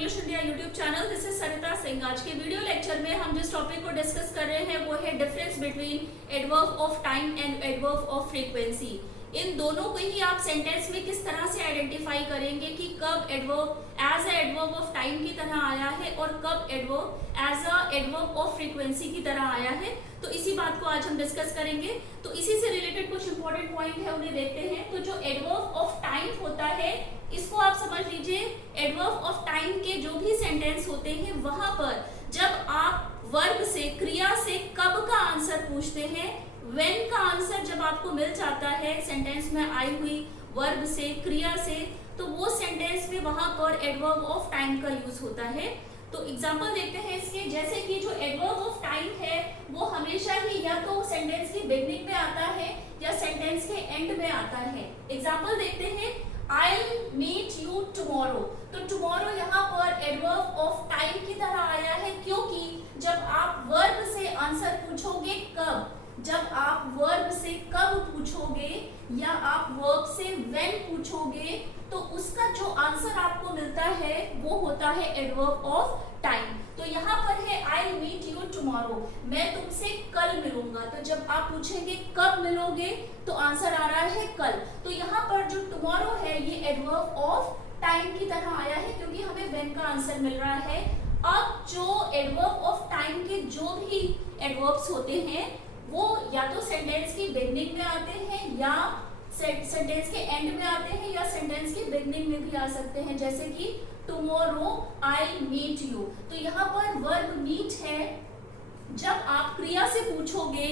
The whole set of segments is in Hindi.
English India YouTube channel. This is Sarita Singh. आज के वीडियो लेक्चर में हम जिस टॉपिक को डिस्कस कर रहे हैं वो है difference between adverb of time and adverb of frequency. इन दोनों को ही आप सेंटेंस में किस तरह से आइडेंटिफाई करेंगे कि कब adverb as a adverb of time की तरह आया है और कब adverb as a adverb of frequency की तरह आया है। तो इसी बात को आज हम डिस्कस करेंगे। तो इसी से रिलेटेड कुछ इंपॉर्टेंट पॉइंट है, उन्हें देखते हैं। तो जो एडवर्ब ऑफ टाइम होता है इसको आप समझ लीजिए, एडवर्ब ऑफ टाइम के जो भी सेंटेंस होते हैं वहां पर जब आप वर्ब से, क्रिया से कब का आंसर पूछते हैं, व्हेन का आंसर जब आपको मिल जाता है सेंटेंस में आई हुई वर्ब से, क्रिया से, तो वो सेंटेंस में वहां पर एडवर्ब ऑफ टाइम का यूज होता है। तो एग्जांपल देखते हैं इसके। जैसे कि जो एडवर्ब ऑफ टाइम है वो हमेशा ही या तो सेंटेंस की बिगनिंग में आता है या सेंटेंस के एंड में आता है। एग्जांपल देखते हैं, I'll meet you tomorrow। तो tomorrow यहाँ पर एडवर्ब ऑफ टाइम की तरह आया है क्योंकि जब आप वर्ब से आंसर पूछोगे कब, जब आप वर्ब से कब पूछोगे या आप वर्ब से व्हेन पूछोगे तो उसका जो आंसर आपको मिलता है वो होता है एडवर्ब ऑफ टाइम। तो यहाँ पर है I'll meet you tomorrow, मैं तुमसे कल मिलूंगा। तो जब आप पूछेंगे कब मिलोगे तो आंसर आ रहा है कल। तो यहाँ पर जो tomorrow है ये एडवर्ब ऑफ टाइम की तरह आया है क्योंकि हमें व्हेन का आंसर मिल रहा है। अब जो एडवर्ब ऑफ टाइम के जो भी एडवर्ब्स होते हैं वो या तो सेंटेंस की बिगनिंग में आते हैं या सेंटेंस के एंड में आते हैं या सेंटेंस की बिगनिंग में भी आ सकते हैं। जैसे कि टुमारो आई मीट यू, तो यहाँ पर वर्ब मीट है। जब आप क्रिया से पूछोगे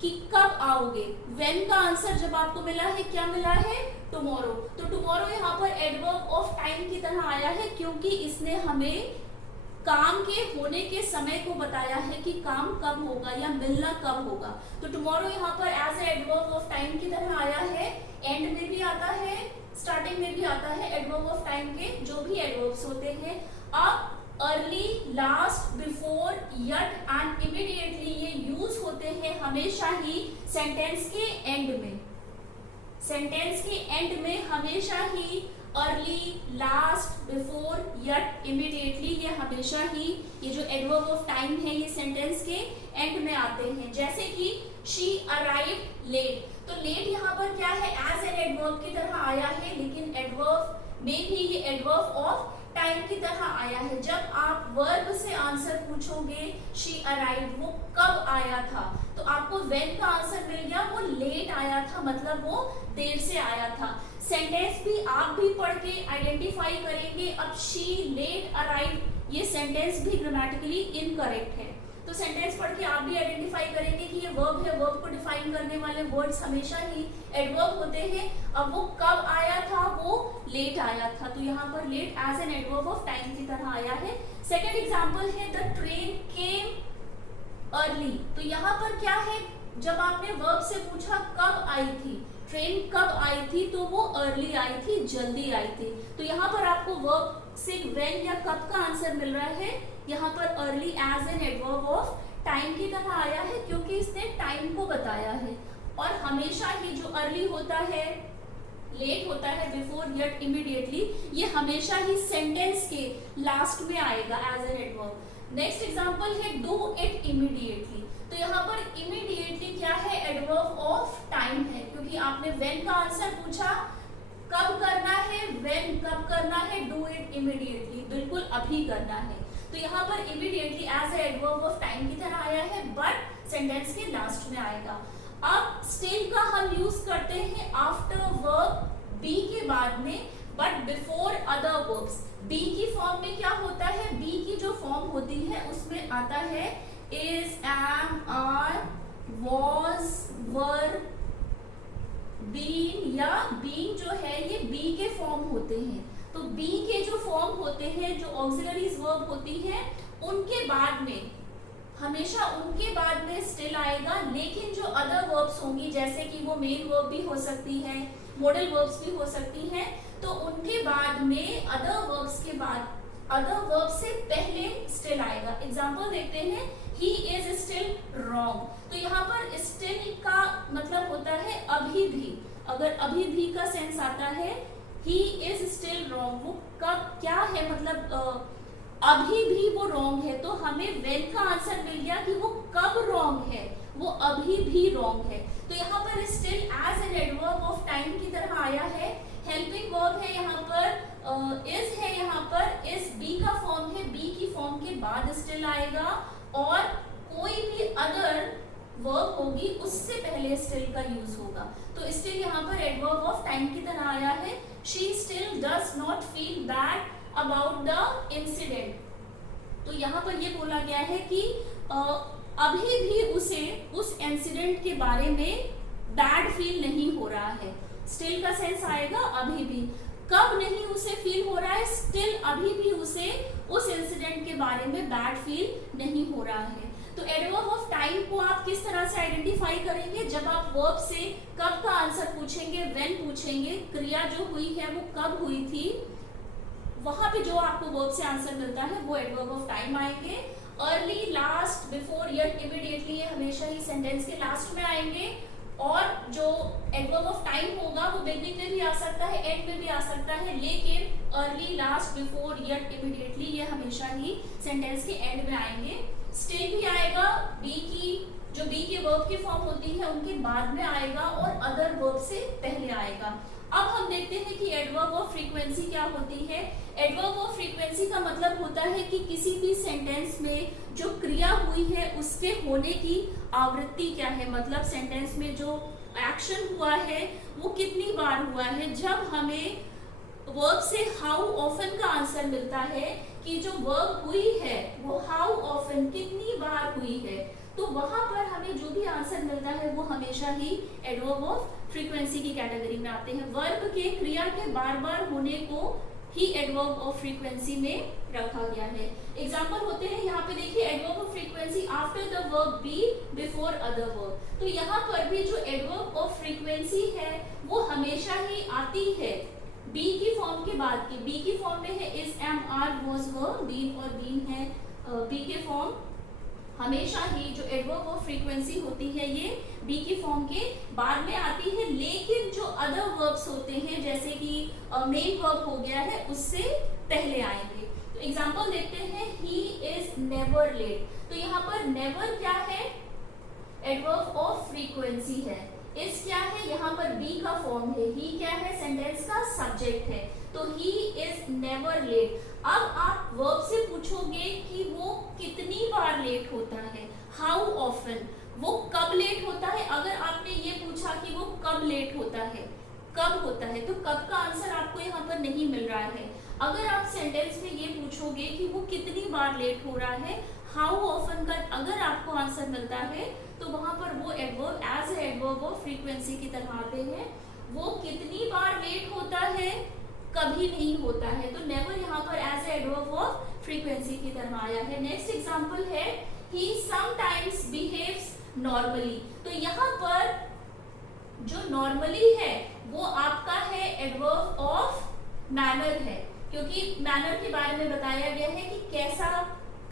कि कब आओगे, व्हेन का आंसर जब आपको मिला है, क्या मिला है, टुमारो। तो टुमारो यहाँ पर एडवर्ब ऑफ टाइम की तरह आया है क्योंकि इसने हमें काम के होने के समय को बताया है कि काम कब होगा या मिलना कब होगा। तो टुमारो यहाँ पर as a adverb of time की तरह आया है, एंड में भी आता है, स्टार्टिंग में भी आता है। एडवर्ब ऑफ टाइम के जो भी एडवर्ब्स होते हैं, अब early, last, before, yet and immediately ये यूज होते हैं हमेशा ही सेंटेंस के एंड में। सेंटेंस के एंड में हमेशा ही early, last, before, yet, immediately ये हमेशा ही ये जो एडवर्ब ऑफ टाइम है ये सेंटेंस के एंड में आते हैं। जैसे कि शी अराइव्ड लेट, तो लेट यहाँ पर क्या है, एज एन एडवर्ब की तरह आया है, लेकिन एडवर्ब में भी ये एडवर्ब ऑफ टाइम की तरह आया है। जब आप वर्ब से आंसर पूछोगे शी अराइव्ड, वो कब आया था, तो आपको व्हेन का आंसर मिल गया, वो लेट आया था, मतलब वो देर से आया था। सेंटेंस भी आप भी पढ़ के आइडेंटिफाई करेंगे। अब शी लेट अराइव्ड ये सेंटेंस भी ग्रामेटिकली इनकरेक्ट है, तो सेंटेंस पढ़ के आप भी आइडेंटिफाई करेंगे कि ये वर्ब है, वर्ब को डिफाइन करने वाले वर्ड्स हमेशा ही एडवर्ब होते हैं। अब वो कब आया था, वो लेट आया था, तो यहाँ पर late as an adverb of time की तरह आया है। सेकेंड एग्जाम्पल है द ट्रेन केम अर्ली, तो यहाँ पर क्या है, जब आपने वर्ब से पूछा कब आई थी, ट्रेन कब आई थी, तो वो अर्ली आई थी, जल्दी आई थी। तो यहाँ पर आपको वर्ब से व्हेन या कब का आंसर मिल रहा है, यहाँ पर early as an adverb of time की तरह आया है क्योंकि इसने टाइम को बताया है। और हमेशा ही जो अर्ली होता है, लेट होता है, बिफोर, यट, इमीडिएटली, ये हमेशा ही सेंटेंस के लास्ट में आएगा as an adverb. Next example है डू इट इमीडिएटली, तो यहाँ पर इमीडिएटली क्या है, एडवर्ब ऑफ टाइम है क्योंकि आपने व्हेन का आंसर पूछा, कब करना है, व्हेन कब करना है, डू इट इमीडिएटली, बिल्कुल अभी करना है। तो यहाँ पर immediately as a adverb of time की तरह आया है बट सेंटेंस के लास्ट में आएगा। अब स्टिल का हम यूज करते हैं आफ्टर वर्ब बी के बाद में, but before other verbs. Be की फॉर्म में क्या होता है, बी की जो फॉर्म होती है उसमें आता है is, am, are, was, were, been, या बीन जो है ये बी के फॉर्म होते हैं। तो बी के जो फॉर्म होते हैं, जो ऑक्सिलरीज वर्ब होती हैं, उनके बाद में हमेशा उनके बाद में स्टिल आएगा, लेकिन जो अदर वर्ब्स होंगी जैसे कि वो मेन वर्ब भी हो सकती है, मॉडल वर्ब्स भी हो सकती हैं, तो उनके बाद में अदर वर्ब्स के बाद, अदर वर्ब से पहले स्टिल आएगा। एग्जांपल देखते हैं, ही इज स्टिल रॉन्ग, तो यहाँ पर स्टिल का मतलब होता है अभी भी। अगर अभी भी का सेंस आता है, ही इज स्टिल रॉन्ग, वो कब क्या है, मतलब अभी भी वो रॉन्ग है, तो हमें व्हेन का आंसर मिल गया कि वो कब रॉन्ग है, वो अभी भी रॉन्ग है। तो यहाँ पर still as an adverb of time की तरह आया है। हेल्पिंग वर्ब है यहाँ पर, इज है यहाँ पर, इज बी का फॉर्म है, बी की फॉर्म के बाद स्टिल आएगा, और कोई भी अदर वर्ब होगी उससे पहले स्टिल का यूज होगा। तो स्टिल यहाँ पर एडवर्ब ऑफ टाइम की तरह आया है। She still does not feel bad about the incident. तो यहाँ पर ये बोला गया है कि अभी भी उसे उस इंसिडेंट के बारे में बैड फील नहीं हो रहा है। स्टिल का सेंस आएगा अभी भी। कब नहीं उसे फील हो रहा है, स्टिल अभी भी उसे उस इंसिडेंट के बारे में बैड फील नहीं हो रहा है। तो एडवर्ब ऑफ टाइम को आप किस तरह से आइडेंटिफाई करेंगे, जब आप वर्ब से कब का आंसर पूछेंगे, व्हेन पूछेंगे, क्रिया जो हुई है वो कब हुई थी, वहां पे जो आपको वर्ब से आंसर मिलता है वो एडवर्ब ऑफ टाइम आएंगे। Early, last, before, yet, immediately ये हमेशा ही सेंटेंस के लास्ट में आएंगे। और जो एडवर्ब ऑफ टाइम होगा वो बिगिनिंग में भी आ सकता है, एंड में भी आ सकता है, लेकिन early, last, before, yet, immediately ये हमेशा ही सेंटेंस के एंड में आएंगे। स्टिल भी आएगा, जो बी के वर्ब की फॉर्म होती है उनके बाद में आएगा, और अदर वर्ब से पहले आएगा। अब हम देखते हैं कि एडवर्ब ऑफ फ्रीक्वेंसी क्या होती है। एडवर्ब ऑफ फ्रीक्वेंसी का मतलब होता है कि किसी भी सेंटेंस में जो क्रिया हुई है उसके होने की आवृत्ति क्या है, मतलब सेंटेंस में जो एक्शन हुआ है वो कितनी बार हुआ है। जब हमें वर्ब से हाउ ऑफन का आंसर मिलता है कि जो वर्ब हुई है वो हाउ ऑफन कितनी बार हुई है, तो वहां पर हमें जो भी आंसर मिलता है वो हमेशा ही एडवर्ब ऑफ फ्रीक्वेंसी की कैटेगरी में आते हैं। वर्ब के क्रिया के बार बार होने को ही एडवर्ब ऑफ फ्रीक्वेंसी में रखा गया है। एग्जांपल होते हैं यहाँ पे देखिए, adverb of frequency after the verb B before other verb. तो यहाँ पर भी जो एडवर्ब ऑफ फ्रीक्वेंसी है वो हमेशा ही आती है बी की फॉर्म के बाद की। बी की फॉर्म में है is, am, are, was, were, been, और बीन है बी के फॉर्म। हमेशा ही जो एडवर्ब ऑफ फ्रीक्वेंसी होती है ये बी की फॉर्म के बाद में आती है, लेकिन जो अदर वर्ब्स होते हैं जैसे कि मेन वर्ब हो गया है उससे पहले आएंगे। तो एग्जांपल देखते हैं, ही इज नेवर लेट। तो यहाँ पर नेवर क्या है, एडवर्ब ऑफ फ्रीक्वेंसी है। इज क्या है, यहाँ पर बी का फॉर्म है। ही क्या है, सेंटेंस का सब्जेक्ट है। तो ही इज नेवर लेट। अब आप वर्ब से पूछोगे कि वो कितनी बार लेट होता है, हाउ ऑफन, वो कब लेट होता है। अगर आपने ये पूछा कि वो कब लेट होता है, कब होता है, तो कब का आंसर आपको यहाँ पर नहीं मिल रहा है। अगर आप सेंटेंस में ये पूछोगे कि वो कितनी बार लेट हो रहा है, हाउ ऑफन का अगर आपको आंसर मिलता है, तो वहां पर वो adverb as a adverb of frequency की तरह आते हैं। वो कितनी बार लेट होता है, कभी नहीं होता है। तो नेवर यहाँ पर as a adverb of frequency की तरह आया है। नेक्स्ट एग्जांपल है, ही समटाइम्स बिहेव्स नॉर्मली। तो यहाँ पर जो नॉर्मली है वो आपका है एडवर्ब ऑफ मैनर है, क्योंकि मैनर के बारे में बताया गया है कि कैसा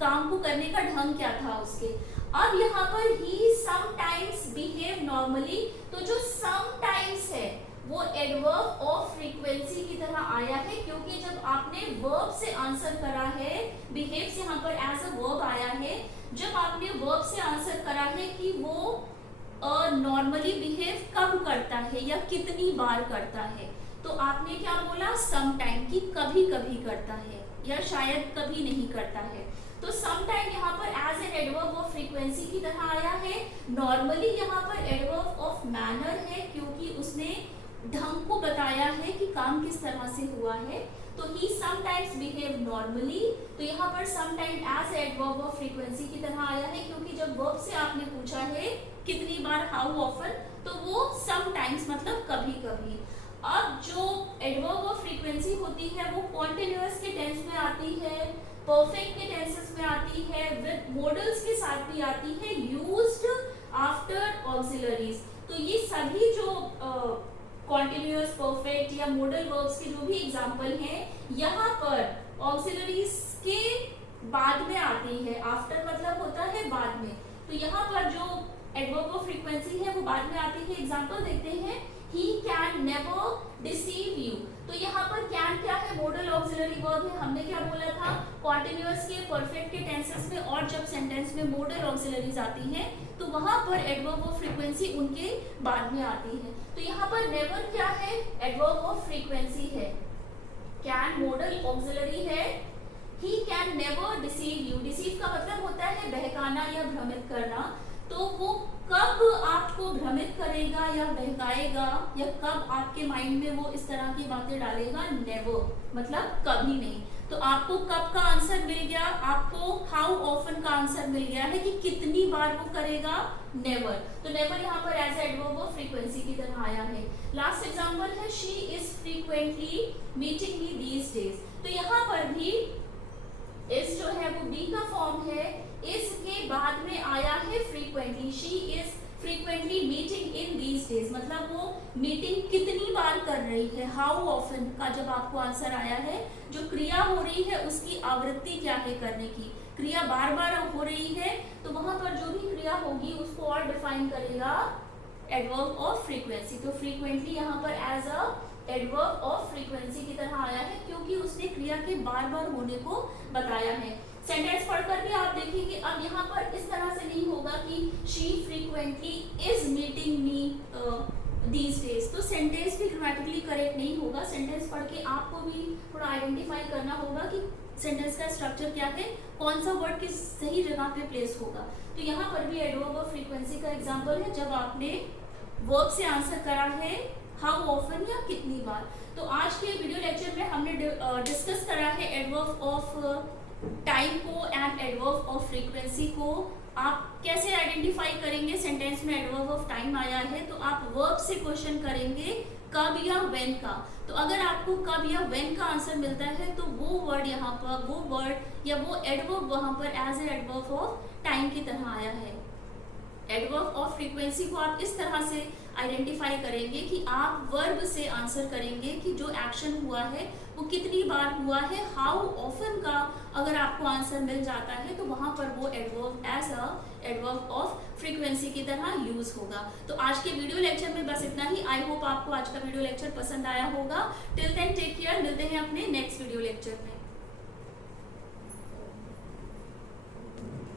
काम को करने का ढंग क्या था उसके। अब यहाँ पर ही समटाइम्स बिहेव नॉर्मली, तो जो समटाइम्स है वो एडवर्ब ऑफ फ्रीक्वेंसी की तरह आया है, क्योंकि जब आपने वर्ब से आंसर करा है, बिहेव से यहाँ पर एज अ वर्ब आया है, जब आपने वर्ब से आंसर करा है कि वो नॉर्मली बिहेव कब करता है या कितनी बार करता है, तो आपने क्या बोला, सम टाइम, की कभी कभी करता है या शायद कभी नहीं करता है। तो सम टाइम यहाँ पर as an adverb of frequency की तरह आया है। नॉर्मली यहाँ पर एडवर्ब ऑफ मैनर है, क्योंकि उसने ढंग को बताया है कि काम किस तरह से हुआ है। तो ही समटाइम्स बिहेव नॉर्मली, तो यहाँ पर sometime as adverb of frequency की तरह आया है, क्योंकि जब वर्ब से आपने पूछा है कितनी बार, हाउ ऑफन, तो वो समटाइम्स मतलब कभी कभी। अब जो एडवर्ब ऑफ फ्रीक्वेंसी होती है वो कॉन्टिन्यूअस के टेंस में आती है, परफेक्ट के टेंसेस में आती है, विद मॉडल्स के साथ भी आती है, यूज्ड आफ्टर ऑक्सिलरीज। तो ये सभी जो कॉन्टिन्यूअस, परफेक्ट या मॉडल वर्ब्स के जो भी एग्जांपल हैं, यहाँ पर ऑक्सिलरीज के बाद में आती है। आफ्टर मतलब होता है बाद में, तो यहाँ पर जो एडवर्ब ऑफ फ्रीक्वेंसी है वो बाद में आती है। एग्जांपल देखते हैं, he can never deceive you। तो यहाँ पर can क्या है, मॉडल ऑक्सिलरी वर्ब है, हमने क्या बोला था, कॉन्टिन्यूअस के, परफेक्ट के टेंसेस में, और जब सेंटेंस में मॉडल ऑक्सिलरीज आती हैं तो वहां पर एडवर्ब ऑफ फ्रीक्वेंसी उनके बाद में आती है। तो यहाँ पर नेवर क्या है, एडवर्ब ऑफ फ्रीक्वेंसी है। कैन मॉडल ऑक्सिलरी है। He can never deceive you. Deceive का मतलब होता है बहकाना या भ्रमित करना। तो वो कब आपको भ्रमित करेगा या बहकाएगा या कब आपके माइंड में वो इस तरह की बातें डालेगा, नेवर मतलब कभी नहीं। तो आपको कब का आंसर मिल गया, आपको हाउ ऑफन का आंसर मिल गया है कि कितनी बार वो करेगा, नेवर। तो नेवर यहाँ पर एज एडवर्ब ऑफ फ्रीक्वेंसी की तरह आया है। लास्ट एग्जांपल है she is frequently meeting me these days. तो यहाँ पर भी इस जो है वो बी का फॉर्म है, इसके बाद में आया है frequently. She is frequently meeting in these days, मतलब वो मीटिंग कितनी बार कर रही है। हाउ ऑफन का जब आपको आंसर आया है, जो क्रिया हो रही है उसकी आवृत्ति क्या है करने की, क्रिया बार बार हो रही है तो वहां पर जो भी क्रिया होगी उसको और डिफाइन करेगा एडवर्ब ऑफ फ्रीक्वेंसी। तो फ्रीक्वेंटली यहाँ पर as a adverb of frequency की तरह आया है क्योंकि उसने क्रिया के बार बार होने को बताया है। सेंटेंस पढ़कर भी आप देखेंगे अब यहाँ पर इस तरह से नहीं होगा कि she frequently is meeting me these days. तो सेंटेंस भी ग्रामेटिकली करेक्ट नहीं होगा। सेंटेंस पढ़ के आपको भी थोड़ा आइडेंटिफाई करना होगा कि सेंटेंस का स्ट्रक्चर क्या है, कौन सा वर्ड किस सही जगह पे प्लेस होगा। तो यहाँ पर भी एडवर्ब ऑफ फ्रीक्वेंसी का एग्जाम्पल है जब आपने वर्ब से आंसर करा है हाउ ऑफन या कितनी बार। तो आज के वीडियो लेक्चर में हमने डिस्कस करा है एडवर्ब ऑफ टाइम को एंड एडवर्ब ऑफ फ्रीक्वेंसी को। आप कैसे आइडेंटिफाई करेंगे, सेंटेंस में एडवर्ब ऑफ टाइम आया है तो आप वर्ब से क्वेश्चन करेंगे कब या व्हेन का। तो अगर आपको कब या व्हेन का आंसर मिलता है तो वो वर्ड यहाँ पर, वो वर्ड या वो एडवर्ब वहां पर as a adverb of time की तरह आया है। एडवर्ब ऑफ फ्रीक्वेंसी को आप इस तरह से आइडेंटिफाई करेंगे कि आप वर्ब से आंसर करेंगे कि जो एक्शन हुआ है वो कितनी बार हुआ है। हाउ ऑफन का अगर आपको आंसर मिल जाता है तो वहां पर वो adverb as a adverb of frequency की तरह यूज होगा। तो आज के वीडियो लेक्चर में बस इतना ही। आई होप आपको आज का वीडियो लेक्चर पसंद आया होगा। टिल देन टेक केयर, मिलते हैं अपने नेक्स्ट वीडियो लेक्चर में।